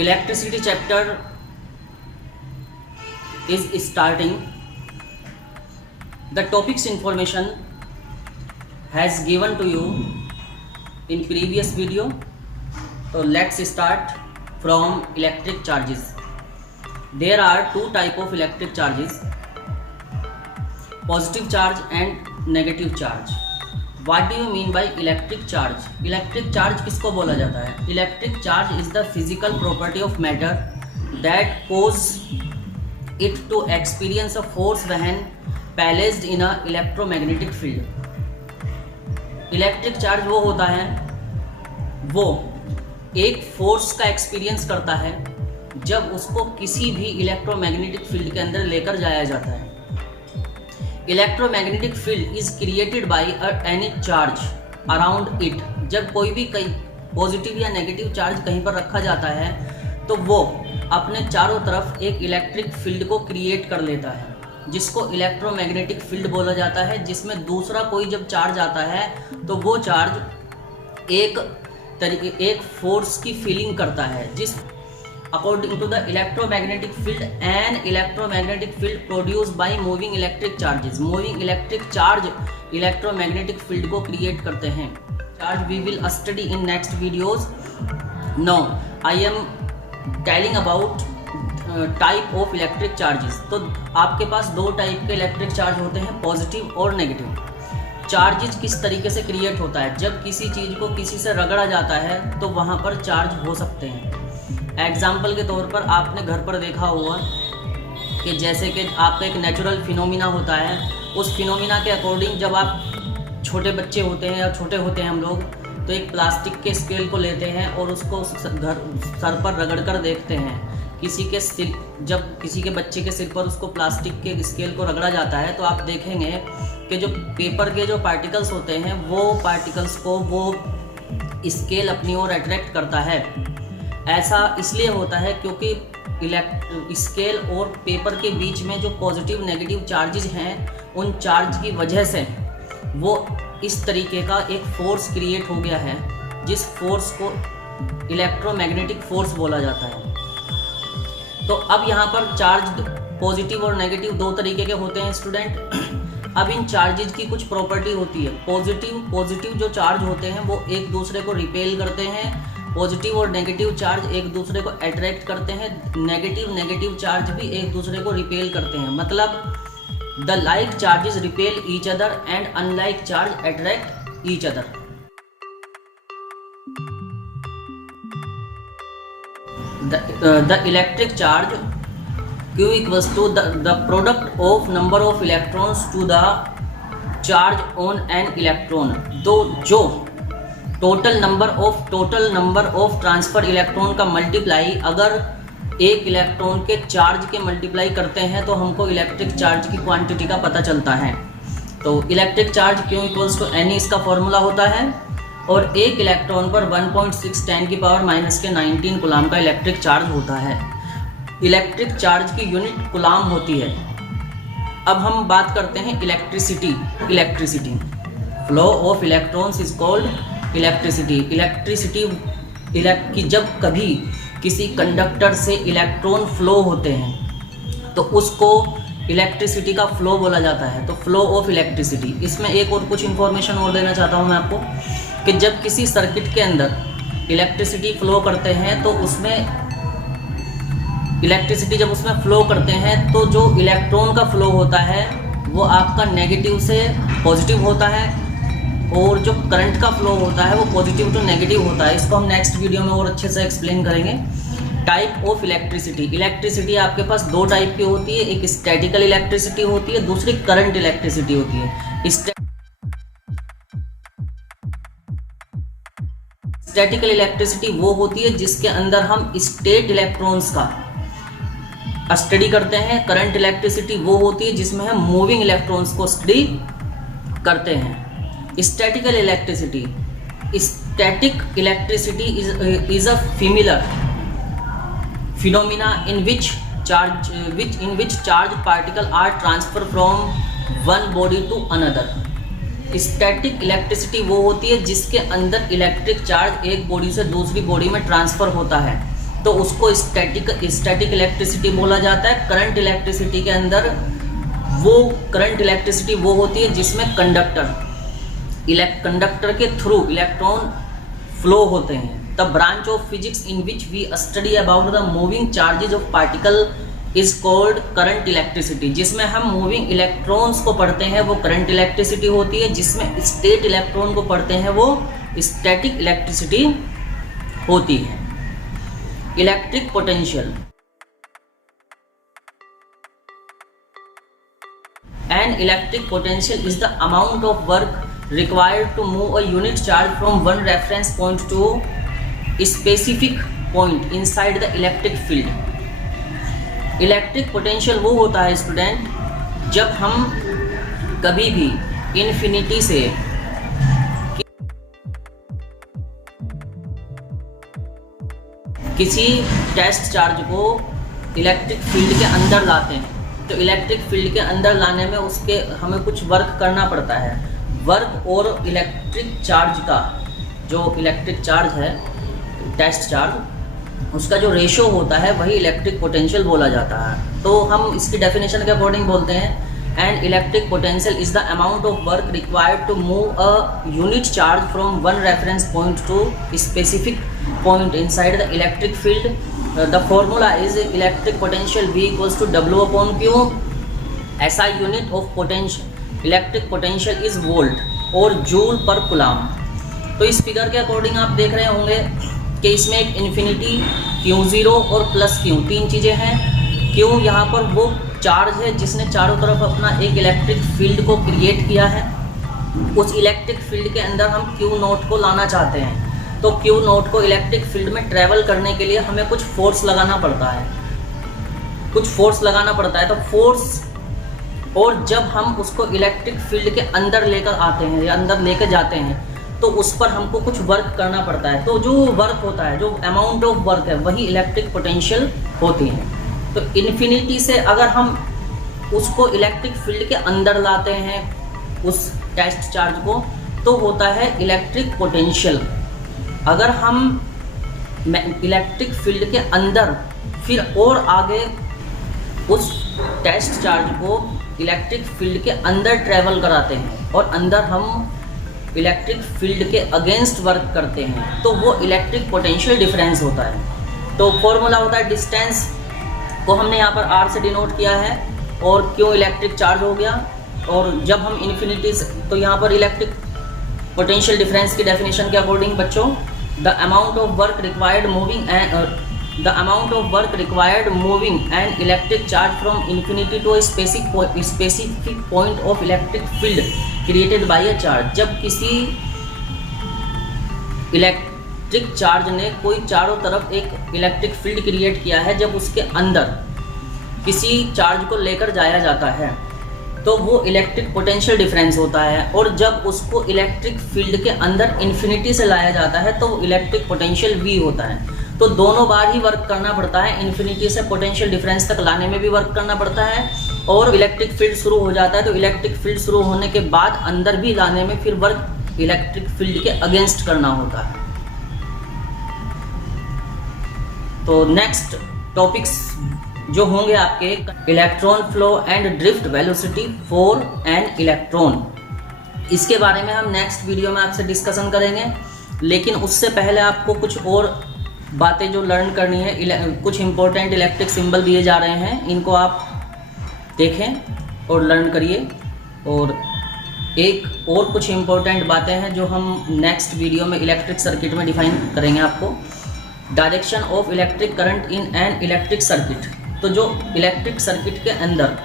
Electricity chapter is starting. The topics information has given to you in previous video. So let's start from electric charges. There are two type of electric charges, positive charge and negative charge. What do you mean by electric charge? Electric charge किसको बोला जाता है? Electric charge is the physical property of matter that cause it to experience a force when placed in a electromagnetic field. Electric charge वो होता है, वो एक force का एक्सपीरियंस करता है जब उसको किसी भी इलेक्ट्रोमैग्नेटिक फील्ड के अंदर लेकर जाया जाता है. Electromagnetic field is created by any charge around it. जब कोई भी कहीं पॉजिटिव या नेगेटिव चार्ज कहीं पर रखा जाता है तो वो अपने चारों तरफ एक इलेक्ट्रिक फील्ड को क्रिएट कर लेता है, जिसको इलेक्ट्रोमैग्नेटिक फील्ड बोला जाता है. जिसमें दूसरा कोई जब चार्ज आता है तो वो चार्ज एक फोर्स की फीलिंग करता है, जिस according to the electromagnetic field, an electromagnetic field produced by moving electric charges. Moving electric charge electromagnetic field को create करते हैं. Charge we will study in next videos. Now I am telling about type of electric charges. तो आपके पास दो type के electric charge होते हैं, positive और नेगेटिव. चार्जेज किस तरीके से क्रिएट होता है? जब किसी चीज़ को किसी से रगड़ा जाता है तो वहाँ पर चार्ज हो सकते हैं. एग्जाम्पल के तौर पर आपने घर पर देखा होगा कि जैसे कि आपका एक नेचुरल फिनोमिना होता है, उस फिनोमिना के अकॉर्डिंग जब आप छोटे बच्चे होते हैं या छोटे होते हैं हम लोग, तो एक प्लास्टिक के स्केल को लेते हैं और उसको सर पर रगड़ कर देखते हैं. जब किसी के बच्चे के सिर पर उसको प्लास्टिक के स्केल को रगड़ा जाता है तो आप देखेंगे कि जो पेपर के जो पार्टिकल्स होते हैं वो पार्टिकल्स को वो स्केल अपनी ओर अट्रैक्ट करता है. ऐसा इसलिए होता है क्योंकि स्केल और पेपर के बीच में जो पॉजिटिव नेगेटिव चार्जेस हैं, उन चार्ज की वजह से वो इस तरीके का एक फोर्स क्रिएट हो गया है, जिस फोर्स को इलेक्ट्रोमैग्नेटिक फोर्स बोला जाता है. तो अब यहाँ पर चार्ज पॉजिटिव और नेगेटिव दो तरीके के होते हैं स्टूडेंट. अब इन चार्जेज की कुछ प्रॉपर्टी होती है. पॉजिटिव जो चार्ज होते हैं वो एक दूसरे को रिपेल करते हैं, पॉजिटिव और नेगेटिव चार्ज एक दूसरे को अट्रैक्ट करते हैं. नेगेटिव चार्ज भी एक दूसरे को रिपेल करते हैं. मतलब the like charges repel each other and unlike charge attract each other. The electric charge Q equals to the product of number of electrons to the charge on an electron. तो जो total number of transfer electron का multiply अगर एक electron के charge के multiply करते हैं तो हमको इलेक्ट्रिक चार्ज की क्वांटिटी का पता चलता है. तो electric charge Q equals to N इसका फॉर्मूला होता है, और एक इलेक्ट्रॉन पर 1.6 10⁻⁻⁻19 कूलाम का इलेक्ट्रिक चार्ज होता है. इलेक्ट्रिक चार्ज की यूनिट कूलाम होती है. अब हम बात करते हैं electricity. Flow of electrons is called electricity की जब कभी किसी कंडक्टर से इलेक्ट्रॉन फ्लो होते हैं तो उसको इलेक्ट्रिसिटी का फ्लो बोला जाता है. तो फ्लो ऑफ इलेक्ट्रिसिटी. इसमें एक और कुछ इन्फॉर्मेशन और देना चाहता हूँ मैं आपको कि जब किसी सर्किट के अंदर इलेक्ट्रिसिटी फ्लो करते हैं तो उसमें इलेक्ट्रिसिटी जब उसमें फ्लो करते हैं तो जो इलेक्ट्रॉन का फ्लो होता है वो आपका नेगेटिव से पॉजिटिव होता है, और जो करंट का फ्लो होता है वो पॉजिटिव टू नेगेटिव होता है. इसको हम नेक्स्ट वीडियो में और अच्छे से एक्सप्लेन करेंगे. टाइप ऑफ इलेक्ट्रिसिटी आपके पास दो टाइप की होती है. एक स्टैटिकल इलेक्ट्रिसिटी होती है, दूसरी करंट इलेक्ट्रिसिटी होती है. स्टैटिकल इलेक्ट्रिसिटी वो होती है जिसके अंदर हम स्टेट इलेक्ट्रॉन्स का स्टडी करते हैं. करंट इलेक्ट्रिसिटी वो होती है जिसमें हम मूविंग इलेक्ट्रॉन्स को स्टडी करते हैं. Static electricity is a similar phenomena in which charge particles are transferred from one body to another. Static electricity वो होती है जिसके अंदर इलेक्ट्रिक चार्ज एक बॉडी से दूसरी बॉडी में ट्रांसफ़र होता है. तो उसको स्टैटिक इलेक्ट्रिसिटी बोला जाता है। करंट इलेक्ट्रिसिटी के अंदर करंट इलेक्ट्रिसिटी वो होती है जिसमें कंडक्टर के थ्रू इलेक्ट्रॉन फ्लो होते हैं। The branch of physics in which we study about the moving charges of particle is called current electricity. जिसमें हम मूविंग इलेक्ट्रॉन्स को पढ़ते हैं वो करंट इलेक्ट्रिसिटी होती है, जिसमें स्टेट इलेक्ट्रॉन को पढ़ते हैं वो स्टैटिक इलेक्ट्रिसिटी होती है। Electric potential, an electric potential is the amount of work required to move a unit charge from one reference point to a specific point inside the electric field। Electric potential वो होता है student जब हम कभी भी infinity से किसी test charge को इलेक्ट्रिक फील्ड के अंदर लाते हैं। तो इलेक्ट्रिक फील्ड के अंदर लाने में उसके हमें कुछ वर्क करना पड़ता है। वर्क और इलेक्ट्रिक चार्ज का जो इलेक्ट्रिक चार्ज है टेस्ट चार्ज, उसका जो रेशो होता है वही इलेक्ट्रिक पोटेंशियल बोला जाता है। तो हम इसकी डेफिनेशन के अकॉर्डिंग बोलते हैं and electric potential is the amount of work required to move a unit charge from one reference point to specific point inside the electric field. The formula is electric potential V equals to W/Q। SI unit of potential electric potential is volt और joule per coulomb. तो इस figure के according आप देख रहे होंगे कि इसमें एक इन्फिनिटी, Q0 और प्लस Q, तीन चीज़ें हैं। Q यहाँ पर वो चार्ज है जिसने चारों तरफ अपना एक इलेक्ट्रिक फील्ड को क्रिएट किया है। उस इलेक्ट्रिक फील्ड के अंदर हम Q0 को लाना चाहते हैं। तो Q0 को इलेक्ट्रिक फील्ड में ट्रैवल करने के लिए हमें कुछ फोर्स लगाना पड़ता है, तो फोर्स, और जब हम उसको इलेक्ट्रिक फील्ड के अंदर लेकर आते हैं या अंदर लेकर जाते हैं तो उस पर हमको कुछ वर्क करना पड़ता है। तो जो वर्क होता है, जो अमाउंट ऑफ वर्क है, वही इलेक्ट्रिक पोटेंशियल होती है। तो इन्फिनिटी से अगर हम उसको इलेक्ट्रिक फील्ड के अंदर लाते हैं उस टेस्ट चार्ज को, तो होता है इलेक्ट्रिक पोटेंशियल। अगर हम इलेक्ट्रिक फील्ड के अंदर फिर और आगे उस टेस्ट चार्ज को इलेक्ट्रिक फील्ड के अंदर ट्रैवल कराते हैं और अंदर हम इलेक्ट्रिक फील्ड के अगेंस्ट वर्क करते हैं, तो वो इलेक्ट्रिक पोटेंशियल डिफरेंस होता है। तो फॉर्मूला होता है, डिस्टेंस को हमने यहाँ पर R से डिनोट किया है और Q इलेक्ट्रिक चार्ज हो गया। और जब हम इन्फिनिटी से, तो यहाँ पर इलेक्ट्रिक पोटेंशियल डिफरेंस की डेफिनेशन के अकॉर्डिंग बच्चों, the amount of work required moving an electric charge from infinity to a specific point of electric field created by a charge। जब किसी इलेक्ट्रिक चार्ज ने कोई चारों तरफ एक इलेक्ट्रिक फील्ड क्रिएट किया है, जब उसके अंदर किसी चार्ज को लेकर जाया जाता है तो वो इलेक्ट्रिक पोटेंशियल डिफरेंस होता है। और जब उसको इलेक्ट्रिक फील्ड के अंदर इन्फिनिटी से लाया जाता है तो वो इलेक्ट्रिक पोटेंशियल V होता है। तो दोनों बार ही वर्क करना पड़ता है, इन्फिनिटी से पोटेंशियल डिफरेंस तक लाने में भी वर्क करना पड़ता है, और इलेक्ट्रिक फील्ड शुरू हो जाता है तो इलेक्ट्रिक फील्ड शुरू होने के बाद अंदर भी लाने में फिर वर्क इलेक्ट्रिक फील्ड के अगेंस्ट करना होता है। तो नेक्स्ट टॉपिक्स जो होंगे आपके, electron flow and drift velocity for an electron. इसके बारे में हम नेक्स्ट वीडियो में आपसे डिस्कशन करेंगे, लेकिन उससे पहले आपको कुछ और बातें जो लर्न करनी है। कुछ इंपॉर्टेंट इलेक्ट्रिक सिंबल दिए जा रहे हैं, इनको आप देखें और लर्न करिए। और एक और कुछ इंपॉर्टेंट बातें हैं जो हम नेक्स्ट वीडियो में इलेक्ट्रिक सर्किट में डिफाइन करेंगे आपको। Direction of electric current in an electric circuit. तो जो इलेक्ट्रिक सर्किट के अंदर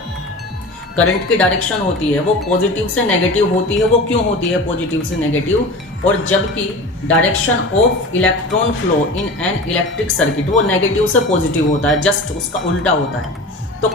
करंट की डायरेक्शन होती है वो पॉजिटिव से नेगेटिव होती है। वो क्यों होती है पॉजिटिव से नेगेटिव? और जबकि direction of electron flow in an electric circuit वो नेगेटिव से पॉजिटिव होता है, जस्ट उसका उल्टा होता है। तो